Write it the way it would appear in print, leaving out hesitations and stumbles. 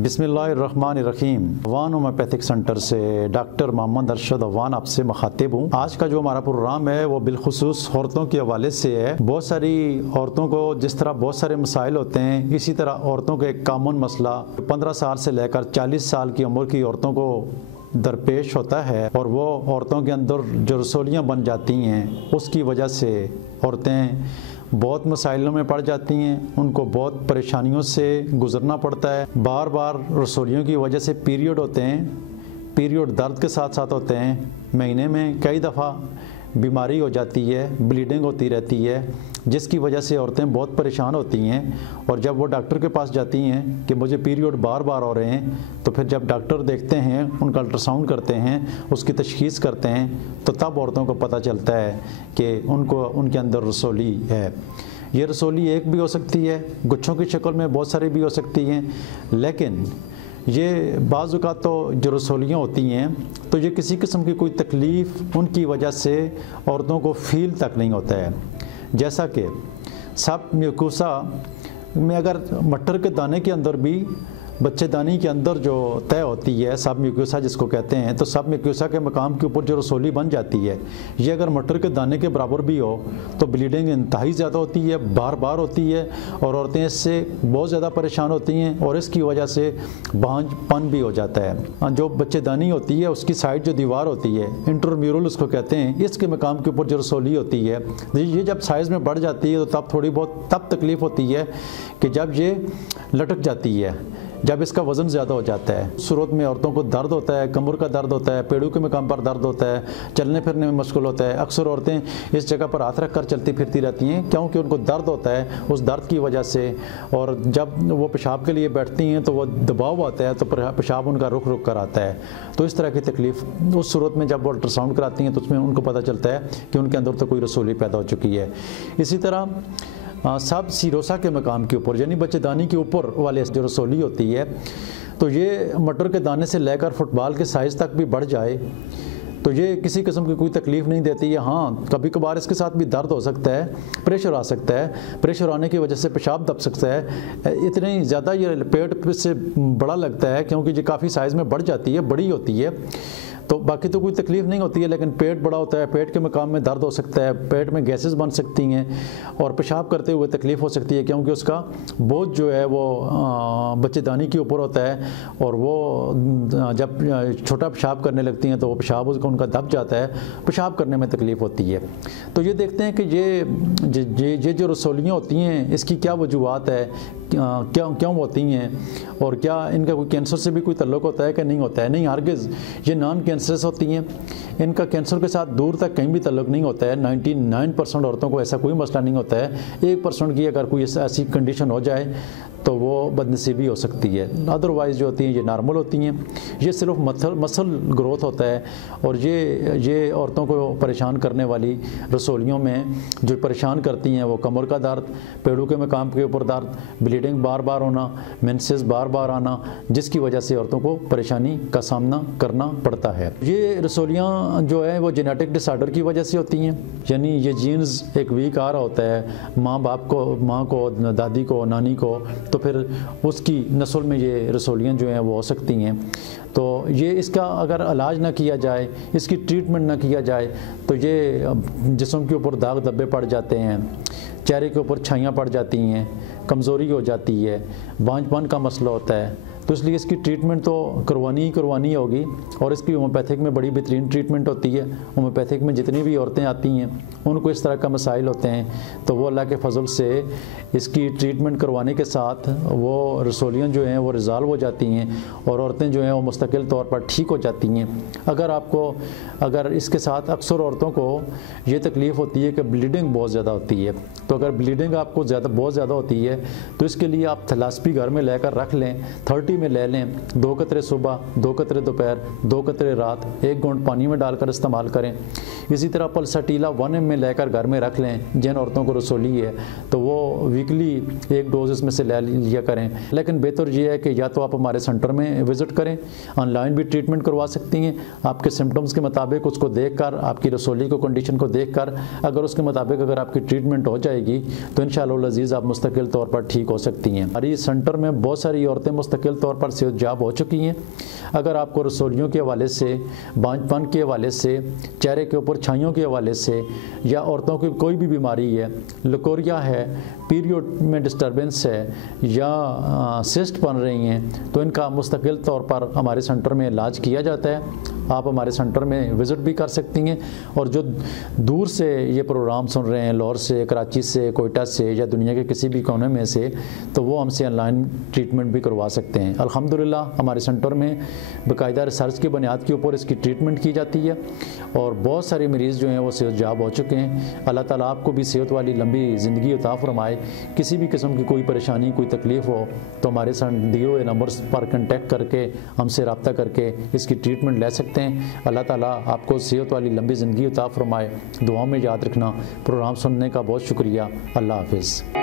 बिस्मिल्लाहिर्रहमानिर्रहीम। Awan homeopathic centre से doctor Mohammad Arshad Awan आपसे मुखातिब हूँ। आज का जो हमारा प्रोग्राम है वो बिलखुसूस औरतों के हवाले से है। बहुत सारी औरतों को जिस तरह बहुत सारे मसाइल होते हैं, इसी तरह औरतों का एक कॉमन मसला 15 साल से लेकर 40 साल की उम्र की औरतों को दरपेश होता है और वो औरतों के अंदर जो रसोलियाँ बन जाती हैं उसकी वजह से औरतें बहुत मसाइलों में पड़ जाती हैं। उनको बहुत परेशानियों से गुज़रना पड़ता है। बार बार रसोलियों की वजह से पीरियड होते हैं, पीरियड दर्द के साथ साथ होते हैं। महीने में कई दफ़ा बीमारी हो जाती है, ब्लीडिंग होती रहती है, जिसकी वजह से औरतें बहुत परेशान होती हैं। और जब वो डॉक्टर के पास जाती हैं कि मुझे पीरियड बार बार हो रहे हैं, तो फिर जब डॉक्टर देखते हैं, उनका अल्ट्रासाउंड करते हैं, उसकी तशख़ीस करते हैं, तो तब औरतों को पता चलता है कि उनके अंदर रसोली है। ये रसोली एक भी हो सकती है, गुच्छों की शक्ल में बहुत सारी भी हो सकती हैं, लेकिन ये बाज़ औक़ात तो जो रसोलियाँ होती हैं तो ये किसी किस्म की कोई तकलीफ़ उनकी वजह से औरतों को फ़ील तक नहीं होता है। जैसा कि सब म्यूकोसा में अगर मटर के दाने के अंदर भी बच्चेदानी के अंदर जो तय होती है सब म्यूकोसा जिसको कहते हैं, तो सब म्यूकोसा के मकाम के ऊपर जो रसोली बन जाती है, ये अगर मटर के दाने के बराबर भी हो तो ब्लीडिंग इंतहाई ज़्यादा होती है, बार बार होती है और औरतें इससे बहुत ज़्यादा परेशान होती हैं और इसकी वजह से भांजपन भी हो जाता है। जो बच्चेदानी होती है उसकी साइड जो दीवार होती है, इंट्राम्यूरल उसको कहते हैं, इसके मकाम के ऊपर जो रसोली होती है, ये जब साइज़ में बढ़ जाती है तो तब थोड़ी बहुत तब तकलीफ़ होती है कि जब ये लटक जाती है, जब इसका वज़न ज़्यादा हो जाता है। शुरुआत में औरतों को दर्द होता है, कमर का दर्द होता है, पेड़ों के मकाम पर दर्द होता है, चलने फिरने में मुश्किल होता है। अक्सर औरतें इस जगह पर हाथ रख कर चलती फिरती रहती हैं क्योंकि उनको दर्द होता है, उस दर्द की वजह से। और जब वो पेशाब के लिए बैठती हैं तो वो दबाव आता है, तो पेशाब उनका रुक रुक कर आता है। तो इस तरह की तकलीफ़ उस सूरत में जब वो अल्ट्रासाउंड कराती हैं तो उसमें उनको पता चलता है कि उनके अंदर तो कोई रसोली पैदा हो चुकी है। इसी तरह सब सीरोसा के मकाम के ऊपर यानी बच्चेदानी के ऊपर वाले जो रसोली होती है, तो ये मटर के दाने से लेकर फुटबॉल के साइज़ तक भी बढ़ जाए तो ये किसी किस्म की कोई तकलीफ़ नहीं देती है। हाँ, कभी कभार इसके साथ भी दर्द हो सकता है, प्रेशर आ सकता है, प्रेशर आने की वजह से पेशाब दब सकता है। इतनी ज़्यादा ये पेट से बड़ा लगता है क्योंकि ये काफ़ी साइज़ में बढ़ जाती है, बड़ी होती है। तो बाकी तो कोई तकलीफ़ नहीं होती है, लेकिन पेट बड़ा होता है, पेट के मकाम में दर्द हो सकता है, पेट में गैसेस बन सकती हैं और पेशाब करते हुए तकलीफ़ हो सकती है क्योंकि उसका बोझ जो है वो बच्चेदानी के ऊपर होता है और वो जब छोटा पेशाब करने लगती हैं तो वो पेशाब उनका दब जाता है, पेशाब करने में तकलीफ़ होती है। तो ये देखते हैं कि ये जो रसोलियाँ होती हैं इसकी क्या वजूहत है, क्यों होती हैं और क्या इनका कोई कैंसर से भी कोई ताल्लुक़ होता है कि नहीं होता है। नहीं, हरगिज़ ये नॉन कैंसरस होती हैं, इनका कैंसर के साथ दूर तक कहीं भी ताल्लुक़ नहीं होता है। 99% औरतों को ऐसा कोई मसला नहीं होता है। 1% की अगर कोई ऐसी कंडीशन हो जाए तो वो बदनसीबी हो सकती है, अदरवाइज़ जो होती हैं ये नॉर्मल होती हैं। ये सिर्फ मसल ग्रोथ होता है और ये औरतों को परेशान करने वाली रसोलियों में जो परेशान करती हैं वो कमर का दर्द, पेड़ों के मकाम के ऊपर दर्द, ब्लीडिंग बार बार होना, मेंसेस बार बार आना, जिसकी वजह से औरतों को परेशानी का सामना करना पड़ता है। ये रसोलियाँ जो है वो जेनेटिक डिसऑर्डर की वजह से होती हैं, यानी ये जीन्स एक वीक आ रहा होता है माँ को, दादी को, नानी को, तो फिर उसकी नस्ल में ये रसोलियाँ जो हैं वो हो सकती हैं। तो ये इसका अगर इलाज ना किया जाए, इसकी ट्रीटमेंट ना किया जाए तो ये जिस्म के ऊपर दाग धब्बे पड़ जाते हैं, चेहरे के ऊपर छाइयाँ पड़ जाती हैं, कमज़ोरी हो जाती है, बांझपन का मसला होता है। तो इसलिए इसकी ट्रीटमेंट तो करवानी होगी और इसकी होम्योपैथिक में बड़ी बेहतरीन ट्रीटमेंट होती है। होम्योपैथिक में जितनी भी औरतें आती हैं उनको इस तरह का मसाइल होते हैं तो वो अल्लाह के फजल से इसकी ट्रीटमेंट करवाने के साथ वो रसोलियाँ जो हैं वो रिज़ॉल्व हो जाती हैं और औरतें जो हैं वो मुस्तकिल तौर पर ठीक हो जाती हैं। अगर इसके साथ अक्सर औरतों को ये तकलीफ़ होती है कि ब्लीडिंग बहुत ज़्यादा होती है, तो अगर ब्लीडिंग आपको बहुत ज़्यादा होती है तो इसके लिए आप थैलास्पी घर में लेकर रख लें, 30 में ले लें, 2 कतरे सुबह, 2 कतरे दोपहर, 2 कतरे रात, 1 घूंट पानी में डालकर इस्तेमाल करें। इसी तरह पल्साटीला 1 ml में लेकर घर में रख लें। जिन औरतों को रसोली है तो वो वीकली 1 डोज इसमें से ले लिया करें। लेकिन बेहतर ये है कि या तो आप हमारे सेंटर में विज़िट करें, ऑनलाइन भी ट्रीटमेंट करवा सकती हैं। आपके सिम्टम्स के मुताबिक उसको देखकर, आपकी रसोली को कंडीशन को देखकर अगर उसके मुताबिक अगर आपकी ट्रीटमेंट हो जाएगी तो इंशाअल्लाह अज़ीज़ आप मुस्तकिल तौर पर ठीक हो सकती हैं। हमारी सेंटर में बहुत सारी औरतें मुस्तकिल तौर तौर पर सेहत जाब हो चुकी हैं। अगर आपको रसोलियों के हवाले से, बांझपन के हवाले से, चेहरे के ऊपर छाइयों के हवाले से, या औरतों की कोई भी बीमारी है, लकोरिया है, पीरियड में डिस्टर्बेंस है, या सिस्ट बन रही हैं, तो इनका मुस्तकिल तौर पर हमारे सेंटर में इलाज किया जाता है। आप हमारे सेंटर में विज़िट भी कर सकती हैं। और जो दूर से ये प्रोग्राम सुन रहे हैं, लाहौर से, कराची से, कोयटा से, या दुनिया के किसी भी कोने में से, तो वो हमसे ऑनलाइन ट्रीटमेंट भी करवा सकते हैं। अल्हम्दुलिल्लाह हमारे सेंटर में बाकायदा रिसर्च की बुनियाद के ऊपर इसकी ट्रीटमेंट की जाती है और बहुत सारे मरीज़ जो हैं वो सेहत याब हो चुके हैं। अल्लाह ताला आपको भी सेहत वाली लंबी ज़िंदगी अता फरमाए। किसी भी किस्म की कोई परेशानी, कोई तकलीफ़ हो तो हमारे साथ दिए हुए नंबर्स पर कंटेक्ट करके हमसे रब्ता करके इसकी ट्रीटमेंट ले सकते हैं। अल्लाह ताला आपको सेहत वाली लंबी ज़िंदगी अता फरमाए। दुआओं में याद रखना। प्रोग्राम सुनने का बहुत शुक्रिया। अल्लाह हाफ़िज़।